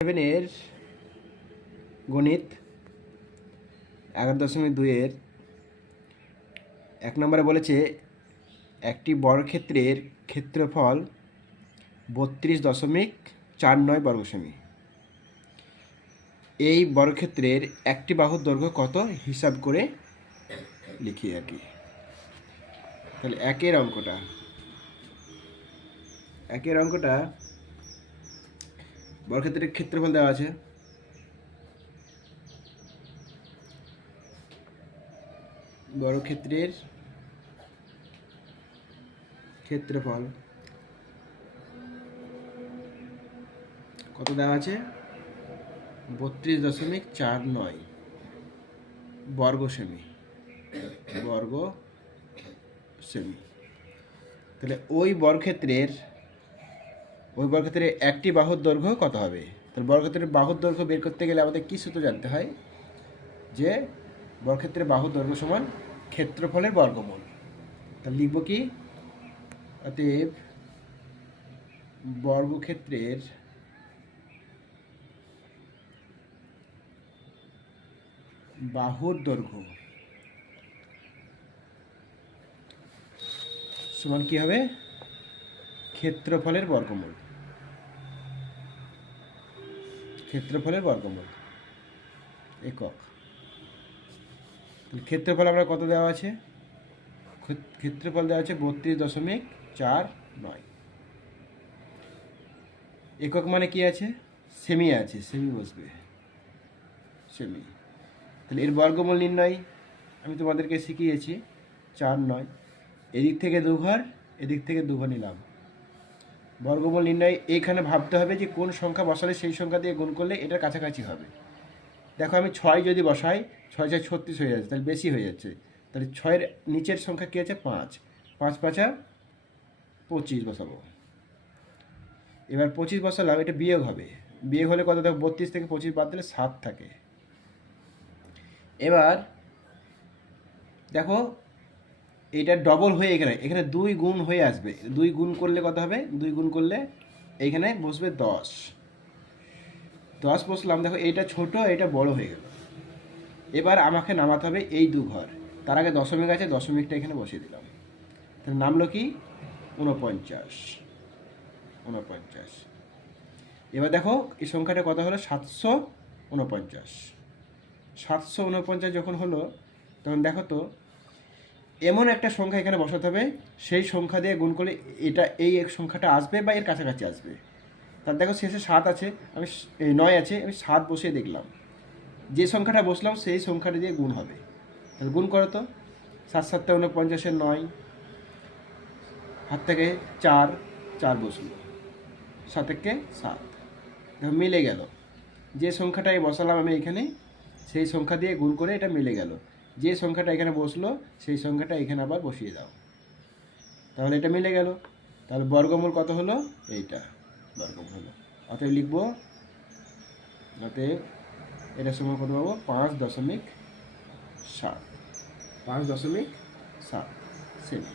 7-এর গণিত 11.2-এর 1 নম্বরে বলেছে একটি বর্গক্ষেত্রের ক্ষেত্রফল 32.49 বর্গ সেমি। এই বর্গক্ষেত্রের একটি বাহুর দৈর্ঘ্য কত হিসাব করে লিখি আর কি। তাহলে একের অঙ্কটা বর্গক্ষেত্রের ক্ষেত্রফল দেওয়া আছে, বর্গক্ষেত্রের ক্ষেত্রফল কত দেওয়া আছে 32.49 বর্গ সেমি। তাহলে ওই বর্গক্ষেত্রের একটি বাহুর দৈর্ঘ্য কত হবে? তাহলে বর্গক্ষেত্রের বাহুর দৈর্ঘ্য বের করতে গেলে আমাদের কি সূত্র জানতে হয়, যে বর্গক্ষেত্রের বাহুর দৈর্ঘ্য সমান ক্ষেত্রফলের বর্গমূল। তাহলে লিখব কি, অতএব বর্গক্ষেত্রের বাহুর দৈর্ঘ্য সমান কি হবে, ক্ষেত্রফলের বর্গমূল। একক। ক্ষেত্রফল আমরা কত দেওয়া আছে, ক্ষেত্রফল দেওয়া আছে 32.49। একক মানে কি আছে, সেমি আছে, সেমি বসবে, সেমি। তাহলে এর বর্গমূল নির্ণয় আমি তোমাদেরকে শিখিয়েছি, 4/9। এদিক থেকে 2 ঘর, এদিক থেকে 2 ঘর নিলাম। বর্গমূল নির্ণয় এইখানে ভাবতে হবে যে কোন সংখ্যা বসালে সেই সংখ্যা দিয়ে গুণ করলে এটার কাছাকাছি হবে। দেখো আমি 6 যদি বসাই, 6 6 36 হয়ে যাচ্ছে, তাহলে বেশি হয়ে যাচ্ছে। তাহলে 6-এর নিচের সংখ্যা কী আছে, 5, 5 5 25 বসাবো। এবার 25 বসালাম, এটা বিয়োগ হবে। বিয়োগ হলে কত, দেখো 32 থেকে 25 বাদ দিলে 7 থাকে। এবার দেখো এইটা ডবল হয়ে এখানে 2 গুণ হয়ে আসবে। 2 গুণ করলে কত হবে, 2 গুণ করলে এইখানে বসবে 10 বসলাম। দেখো এইটা ছোট, এটা বড় হয়ে গেল। এবার আমাকে নামাতে হবে এই 2 ঘর। তার আগে দশমিক আছে, দশমিকটা এখানে বসিয়ে দিলাম। তাহলে নামলো কি 49। এবার দেখো এই সংখ্যাটা কত হলো, 749। 749 যখন হলো, তখন দেখো তো এমন একটা সংখ্যা এখানে বসাতে হবে, সেই সংখ্যা দিয়ে গুণ করলে এটা এই এক সংখ্যাটা আসবে বা এর কাছাকাছি আসবে। তার দেখো শেষে 7 আছে, আমি 9 আছে, আমি 7 বসিয়ে দেখলাম, যে সংখ্যাটা বসলাম সেই সংখ্যাটা দিয়ে গুণ হবে। তাহলে গুণ করো তো, 7 7 49, 9 হাত থেকে 4 বসলো, 7 1 7। দেখো মিলে গেল, যে সংখ্যাটাই বসালাম আমি এখানে সেই সংখ্যা দিয়ে গুণ করে এটা মিলে গেল। যে সংখ্যাটা এখানে বসলো সেই সংখ্যাটা এখানে আবার বসিয়ে দাও, তাহলে এটা মিলে গেল। তাহলে বর্গমূল কত হলো, এইটা বর্গমূল হলো। অতএব লিখব, অতএব এটা সমান কত পাবো, 5.7 সেমি।